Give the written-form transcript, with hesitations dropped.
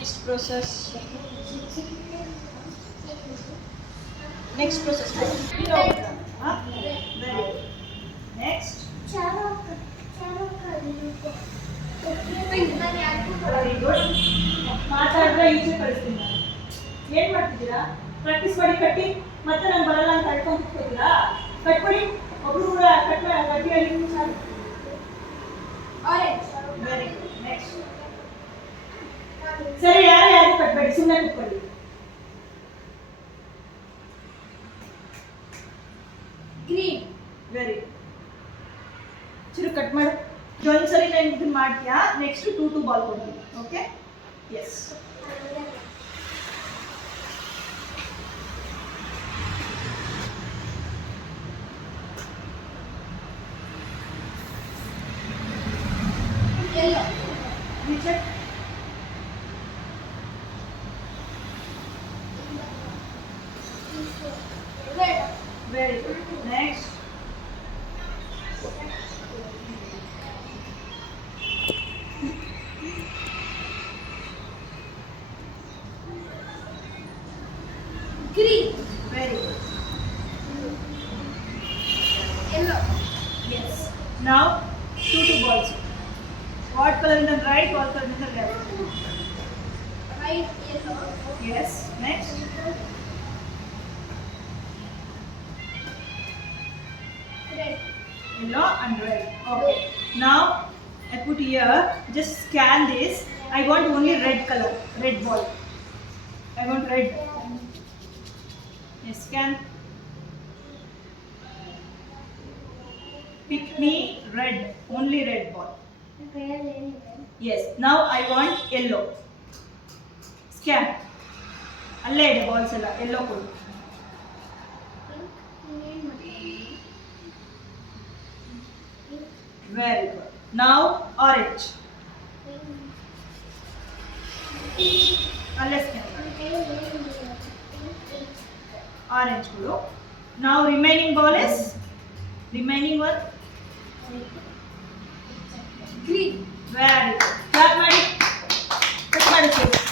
next process. Next process. Huh? Very good. Next. Very good. ಮಾತಾಡಿದ್ರೆ ಈಚೆ ಕಳಿಸ್ತೀನಿ ನಾನು. ಏನು ಮಾಡ್ತಿದ್ದೀರಾ? ಪ್ರಾಕ್ಟೀಸ್ ಮಾಡಿ ಕಟ್ಟಿ ಮತ್ತೆ ನಾನು ಬರಲ್ಲ ಅಂತ ಹೇಳ್ಕೊಂಡು ಕೂತ್ಕೋತೀರಾ? ಕಟ್ಬಿಡಿ. ಒಬ್ರು ಕೂಡ ಗಟ್ಟಿಯಾಗಿ ಸಾಕು. Very good. ನೆಕ್ಸ್ಟ್. ಸರಿ, ಯಾರು ಕಟ್ಬೇಡಿ, ಸುಮ್ಮನೆ ಕೂತ್ಕೊಳ್ಳಿ. Green. Very good. Chiru cut ಮಾಡು. ಒಂದ್ಸರಿ ನಾನು ಇದನ್ನ ಮಾಡ್ತೀಯಾ, ನೆಕ್ಸ್ಟ್ 2 ಬಾಲ್ ಕೊಡ್ತೀನಿ. Okay? Yes. Yellow. Richard. Red. Very good. Next. Green. Very good. Yellow. Yes. Now 2 balls. What color in the right, what color in the left? Right, yellow. Yes. Next. Red. Yellow and red. Okay. Now I put here. Just scan this. I want only red color. Red ball. I want red. Yes. Scan. Pick me red. Only red ball. Yes. Now I want yellow. Scan. ಅಲ್ಲೇ ಇದೆ balls ಎಲ್ಲ. Yellow ಕೊಡು. Very good. Now orange. ಅಲ್ಲೇ scan. Orange ಕೊಡು. Now remaining ball is remaining one. Green. Very good. Clap ಮಾಡಿ.